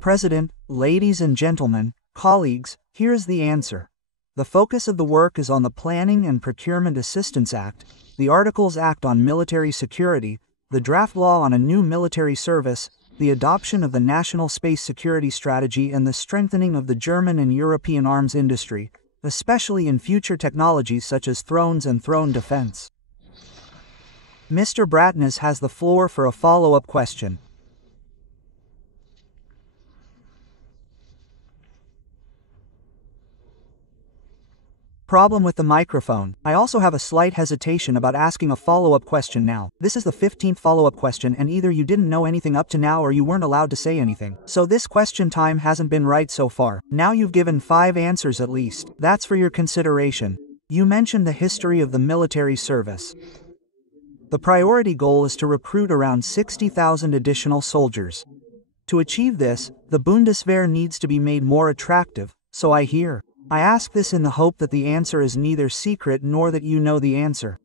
President, ladies and gentlemen, colleagues, here is the answer. The focus of the work is on the Planning and Procurement Assistance Act, the Articles Act on Military Security, the draft law on a new military service, the adoption of the National Space Security Strategy, and the strengthening of the German and European arms industry, especially in future technologies such as drones and drone defense. Mr. Brandner has the floor for a follow-up question. Problem with the microphone. I also have a slight hesitation about asking a follow-up question now. This is the 15th follow-up question, and either you didn't know anything up to now or you weren't allowed to say anything. So this question time hasn't been right so far. Now you've given 5 answers at least. That's for your consideration. You mentioned the history of the military service. The priority goal is to recruit around 60,000 additional soldiers. To achieve this, the Bundeswehr needs to be made more attractive, so I hear. I ask this in the hope that the answer is neither secret nor that you know the answer.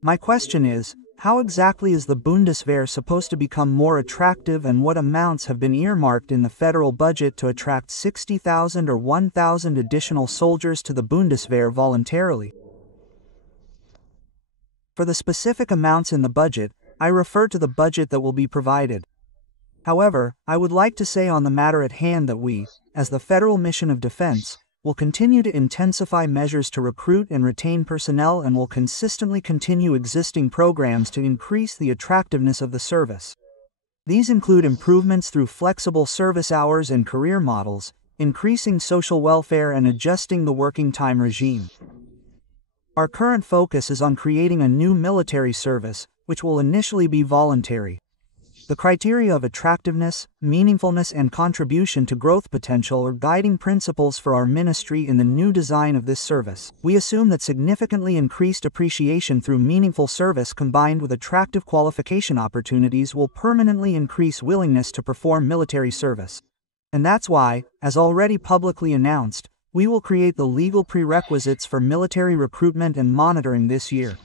My question is, how exactly is the Bundeswehr supposed to become more attractive, and what amounts have been earmarked in the federal budget to attract 60,000 or 1,000 additional soldiers to the Bundeswehr voluntarily? For the specific amounts in the budget, I refer to the budget that will be provided. However, I would like to say on the matter at hand that we, as the Federal Mission of Defense, will continue to intensify measures to recruit and retain personnel and will consistently continue existing programs to increase the attractiveness of the service. These include improvements through flexible service hours and career models, increasing social welfare, and adjusting the working time regime. Our current focus is on creating a new military service, which will initially be voluntary. The criteria of attractiveness, meaningfulness, and contribution to growth potential are guiding principles for our ministry in the new design of this service. We assume that significantly increased appreciation through meaningful service combined with attractive qualification opportunities will permanently increase willingness to perform military service. And that's why, as already publicly announced, we will create the legal prerequisites for military recruitment and monitoring this year.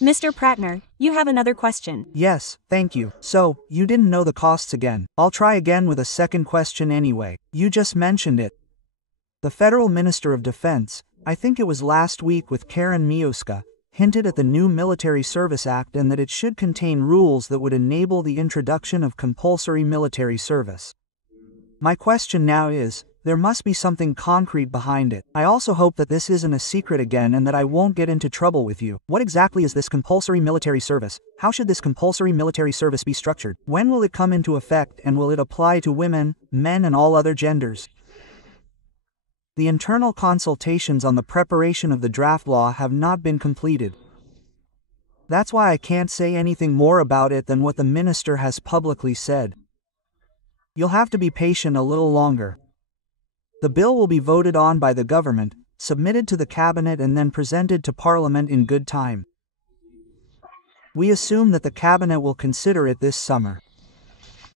Mr. Brandner, you have another question. Yes, thank you. So, you didn't know the costs again. I'll try again with a second question anyway. You just mentioned it. The Federal Minister of Defense, I think it was last week with Karen Mioska, hinted at the new Military Service Act and that it should contain rules that would enable the introduction of compulsory military service. My question now is, there must be something concrete behind it. I also hope that this isn't a secret again and that I won't get into trouble with you. What exactly is this compulsory military service? How should this compulsory military service be structured? When will it come into effect, and will it apply to women, men, and all other genders? The internal consultations on the preparation of the draft law have not been completed. That's why I can't say anything more about it than what the minister has publicly said. You'll have to be patient a little longer. The bill will be voted on by the government, submitted to the cabinet, and then presented to Parliament in good time. We assume that the cabinet will consider it this summer.